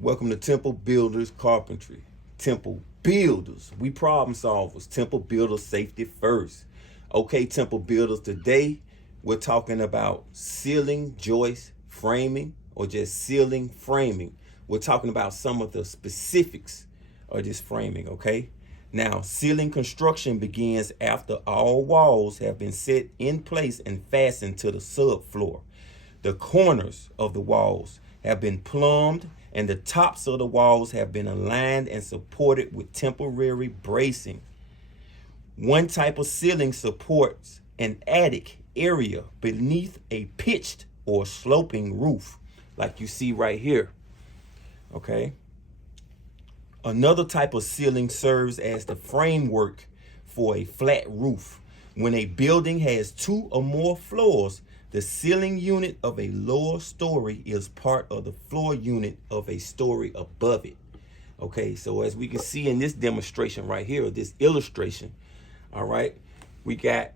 Welcome to Temple Builders Carpentry. Temple Builders, we problem solvers. Temple Builders, safety first. Okay, Temple Builders, today we're talking about ceiling joist framing or just ceiling framing. We're talking about some of the specifics of this framing, okay? Now, ceiling construction begins after all walls have been set in place and fastened to the subfloor. The corners of the walls have been plumbed and the tops of the walls have been aligned and supported with temporary bracing. One type of ceiling supports an attic area beneath a pitched or sloping roof, like you see right here. Okay. Another type of ceiling serves as the framework for a flat roof. When a building has two or more floors, the ceiling unit of a lower story is part of the floor unit of a story above it. Okay, so as we can see in this demonstration right here, this illustration, all right, we got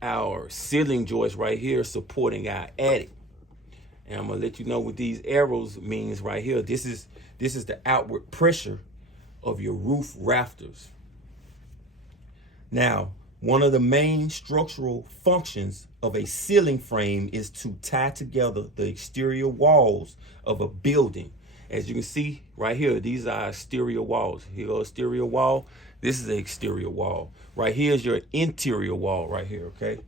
our ceiling joist right here supporting our attic. And I'm gonna let you know what these arrows means right here. This is the outward pressure of your roof rafters. Now, one of the main structural functions of a ceiling frame is to tie together the exterior walls of a building. As you can see right here, these are exterior walls. Here's an exterior wall. This is the exterior wall. Right here is your interior wall right here, okay?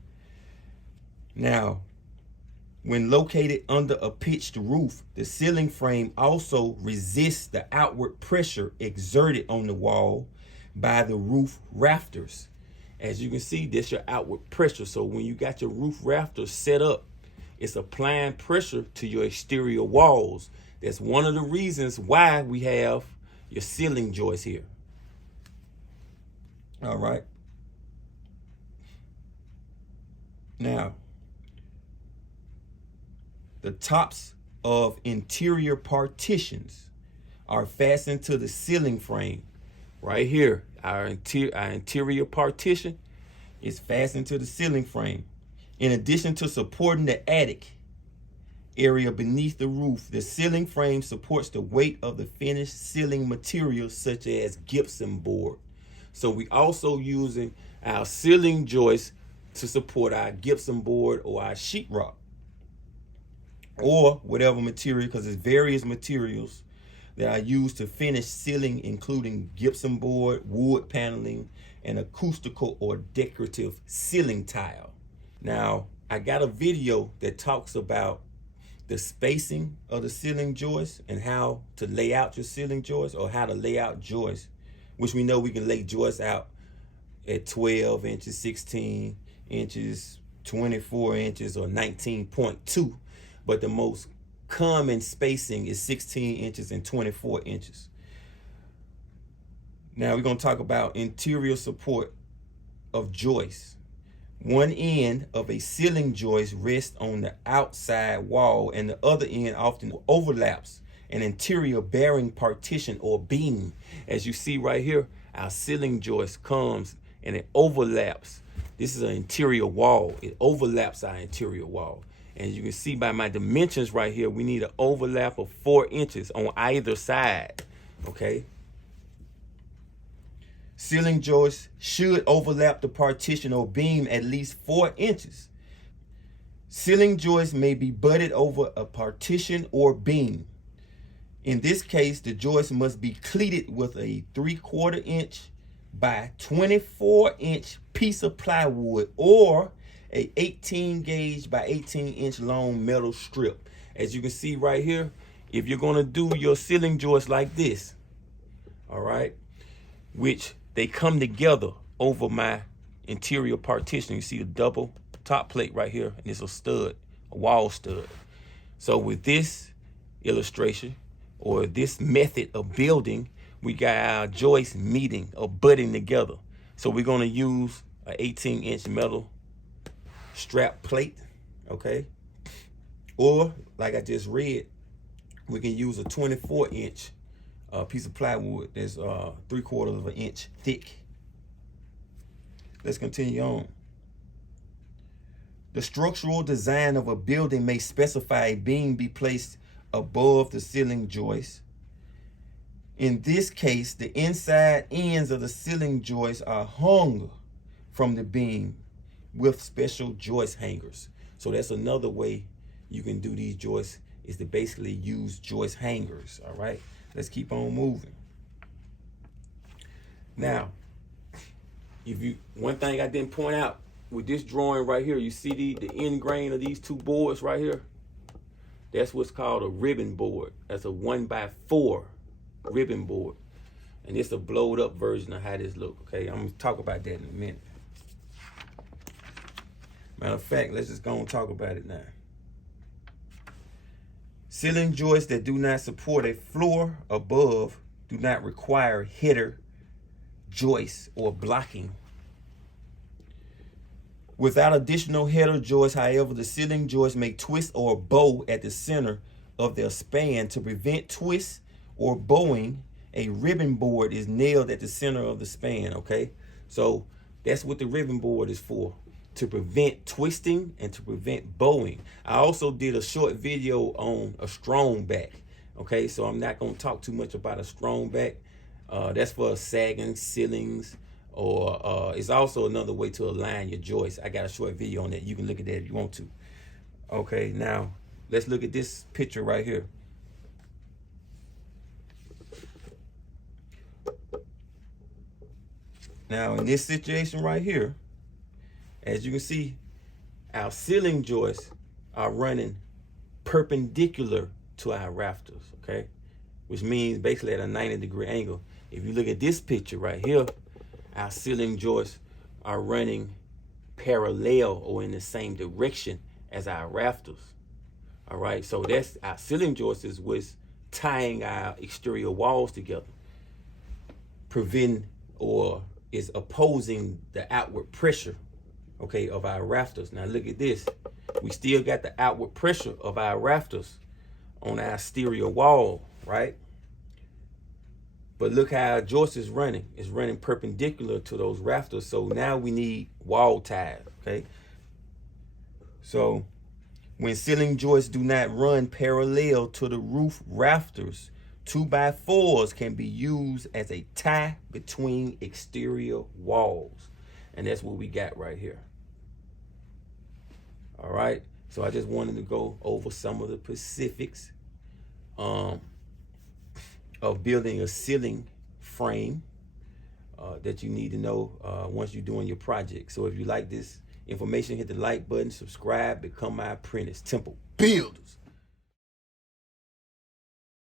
Now, when located under a pitched roof, the ceiling frame also resists the outward pressure exerted on the wall by the roof rafters. As you can see, this is your outward pressure. So when you got your roof rafters set up, it's applying pressure to your exterior walls. That's one of the reasons why we have your ceiling joist here. All right. Now, the tops of interior partitions are fastened to the ceiling frame. Right here, our interior partition is fastened to the ceiling frame. In addition to supporting the attic area beneath the roof, the ceiling frame supports the weight of the finished ceiling materials such as gypsum board. So we also using our ceiling joist to support our gypsum board or our sheetrock or whatever material, because there's various materials that are used to finish ceiling, including gypsum board, wood paneling, and acoustical or decorative ceiling tile. Now, I got a video that talks about the spacing of the ceiling joist and how to lay out your ceiling joist, or how to lay out joists, which we know we can lay joists out at 12 inches, 16 inches, 24 inches, or 19.2. But the most common spacing is 16 inches and 24 inches. Now we're going to talk about interior support of joists. One end of a ceiling joist rests on the outside wall, and the other end often overlaps an interior bearing partition or beam. As you see right here, our ceiling joist comes and it overlaps. This is an interior wall. It overlaps our interior wall. And you can see by my dimensions right here, we need an overlap of 4 inches on either side, okay? Ceiling joists should overlap the partition or beam at least 4 inches. Ceiling joists may be butted over a partition or beam. In this case, the joist must be cleated with a 3/4 inch by 24 inch piece of plywood or a 18 gauge by 18 inch long metal strip. As you can see right here, if you're gonna do your ceiling joist like this, all right, which they come together over my interior partition. You see the double top plate right here, and it's a stud, a wall stud. So with this illustration or this method of building, we got our joists meeting or butting together. So we're gonna use an 18 inch metal strap plate, okay? Or like I just read, we can use a 24 inch piece of plywood that's 3/4 of an inch thick. Let's continue on. The structural design of a building may specify a beam be placed above the ceiling joist In this case, the inside ends of the ceiling joists are hung from the beam with special joist hangers. So that's another way you can do these joists, is to basically use joist hangers. All right, let's keep on moving. Now, one thing I didn't point out with this drawing right here, you see the end grain of these two boards right here? That's what's called a ribbon board. That's a 1x4 ribbon board. And it's a blowed up version of how this look, okay? I'm gonna talk about that in a minute. Matter of fact, let's just go and talk about it now. Ceiling joists that do not support a floor above do not require header joists or blocking. Without additional header joists, however, the ceiling joists may twist or bow at the center of their span. To prevent twists or bowing, a ribbon board is nailed at the center of the span, okay? So that's what the ribbon board is for, to prevent twisting and to prevent bowing. I also did a short video on a strong back, okay? So I'm not gonna talk too much about a strong back. That's for sagging ceilings, or it's also another way to align your joists. I got a short video on that. You can look at that if you want to. Okay, now let's look at this picture right here. Now in this situation right here, as you can see, our ceiling joists are running perpendicular to our rafters, okay? Which means basically at a 90-degree angle. If you look at this picture right here, our ceiling joists are running parallel or in the same direction as our rafters. All right, so that's our ceiling joists is what's tying our exterior walls together, preventing or is opposing the outward pressure, okay, of our rafters. Now look at this. We still got the outward pressure of our rafters on our exterior wall, right? But look how our joist is running. It's running perpendicular to those rafters. So now we need wall ties, okay? So when ceiling joists do not run parallel to the roof rafters, 2x4s can be used as a tie between exterior walls. And that's what we got right here. All right, so I just wanted to go over some of the specifics of building a ceiling frame that you need to know once you're doing your project. So if you like this information, hit the like button, subscribe, become my apprentice. Temple Builders.